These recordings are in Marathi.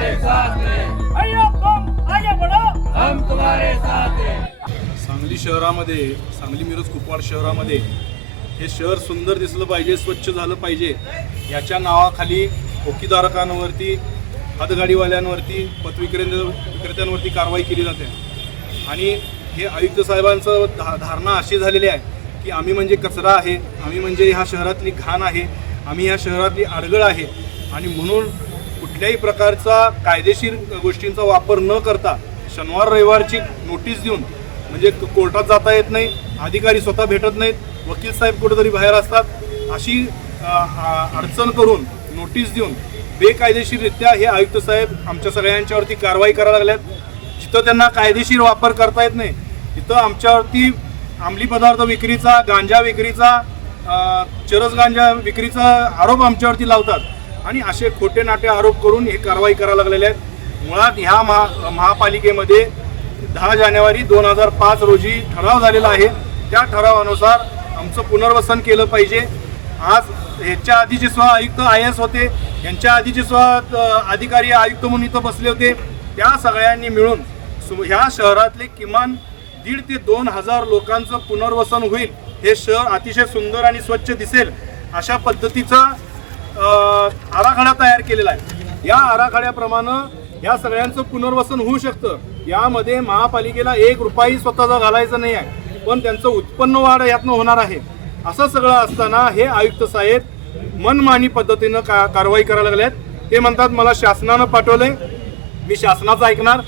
तुम्हारे साथ हैं, आइए तुम आगे बढ़ो, हम तुम्हारे साथ हैं। सांगली शहरामध्ये, सांगली मिरज कुपवाड शहरामध्ये हे शहर सुंदर दिसलं पाहिजे, स्वच्छ झालं पाहिजे याच्या नावाखाली ओकीधारकांवरती, हातगाडीवाल्यांवरती, विक्रेत्यांवरती कारवाई केली जाते। आणि हे आयुक्त साहेबांचं धारणा अशी झालेली आहे की आम्ही म्हणजे कचरा आहे, आम्ही म्हणजे ह्या शहरातली घाण आहे, आम्ही ह्या शहरातली अडगळ आहे। आणि म्हणून कुठल्याही प्रकारचा कायदेशीर गोष्टींचा वापर न करता शनिवार रविवारची नोटीस देऊन, म्हणजे कोर्टात जाता येत नाही, अधिकारी स्वतः भेटत नाहीत, वकील साहेब कुठेतरी बाहेर असतात, अशी अडचण करून नोटीस देऊन बेकायदेशीररित्या हे आयुक्त साहेब आमच्या सगळ्यांच्यावरती कारवाई करायला लागल्यात। जिथं त्यांना कायदेशीर वापर करता येत नाही तिथं आमच्यावरती अंमली पदार्थ विक्रीचा, गांजा विक्रीचा, चरस गांजा विक्रीचा आरोप आमच्यावरती लावतात आणि असे खोटे नाटे आरोप करून हे कारवाई करायला लागलेले आहेत। मुळात ह्या महापालिकेमध्ये 10 जानेवारी 2005 रोजी ठराव झालेला आहे, त्या ठरावानुसार आमचं पुनर्वसन केलं पाहिजे। आज ह्याच्या आधीचे आयुक्त IAS होते, यांच्या आधीचे अधिकारी आयुक्त म्हणून इथं बसले होते, त्या सगळ्यांनी मिळून ह्या शहरातले किमान 1,500 ते 2,000 लोकांचं पुनर्वसन होईल, हे शहर अतिशय सुंदर आणि स्वच्छ दिसेल अशा पद्धतीचा आराखडा तयार केलेला आहे। या आराखड्याप्रमाणे या सगळ्यांचं पुनर्वसन होऊ शकतं। यामध्ये महापालिकेला 1 रुपयाही स्वतःचा घालायचा नाही आहे, पण त्यांचं उत्पन्न वाढ यातनं होणार आहे। असं सगळं असताना हे आयुक्त साहेब मनमानी पद्धतीनं कारवाई करायला लागल्यात। ते म्हणतात मला शासनानं पाठवलंय, मी शासनाचं ऐकणार।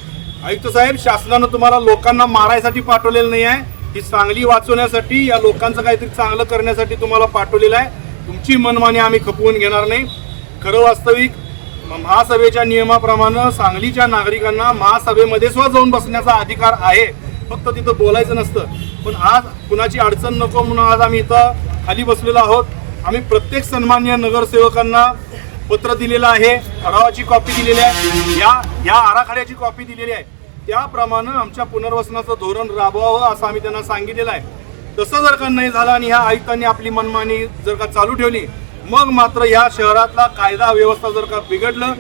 आयुक्त साहेब, शासनानं तुम्हाला लोकांना मारायसाठी पाठवलेलं नाही आहे, ही सांगली वाचवण्यासाठी, या लोकांचं काहीतरी चांगलं करण्यासाठी तुम्हाला पाठवलेलं आहे। तुमची मनमानी आम्ही खपवून घेणार नाही। खरं वास्तविक महासभेच्या नियमाप्रमाणे सांगलीच्या नागरिकांना महासभेमध्ये सुद्धा जाऊन बसण्याचा अधिकार आहे, फक्त तिथं बोलायचं नसतं। पण आज कुणाची अडचण नको म्हणून आज आम्ही इथं खाली बसलेलो आहोत। आम्ही प्रत्येक सन्माननीय नगरसेवकांना पत्र दिलेलं आहे, ठरावाची कॉपी दिलेली आहे, या आराखड्याची कॉपी दिलेली आहे। त्याप्रमाणे आमच्या पुनर्वसनाचं धोरण राबवावं असं आम्ही त्यांना सांगितलेलं आहे। तसं जर का नाही झालं आणि ह्या आयुक्तांनी आपली मनमानी जर का चालू ठेवली, मग मात्र या शहरातला कायदा व्यवस्था जर का बिघडलं,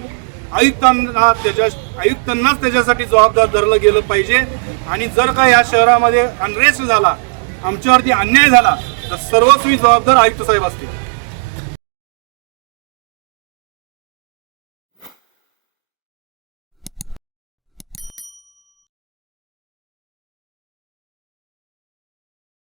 आयुक्तांनाच त्याच्यासाठी जबाबदार धरलं गेलं पाहिजे। आणि जर का या शहरामध्ये अनरेस्ट झाला, आमच्यावरती अन्याय झाला, तर सर्वस्वी जबाबदार आयुक्त साहेब असतील।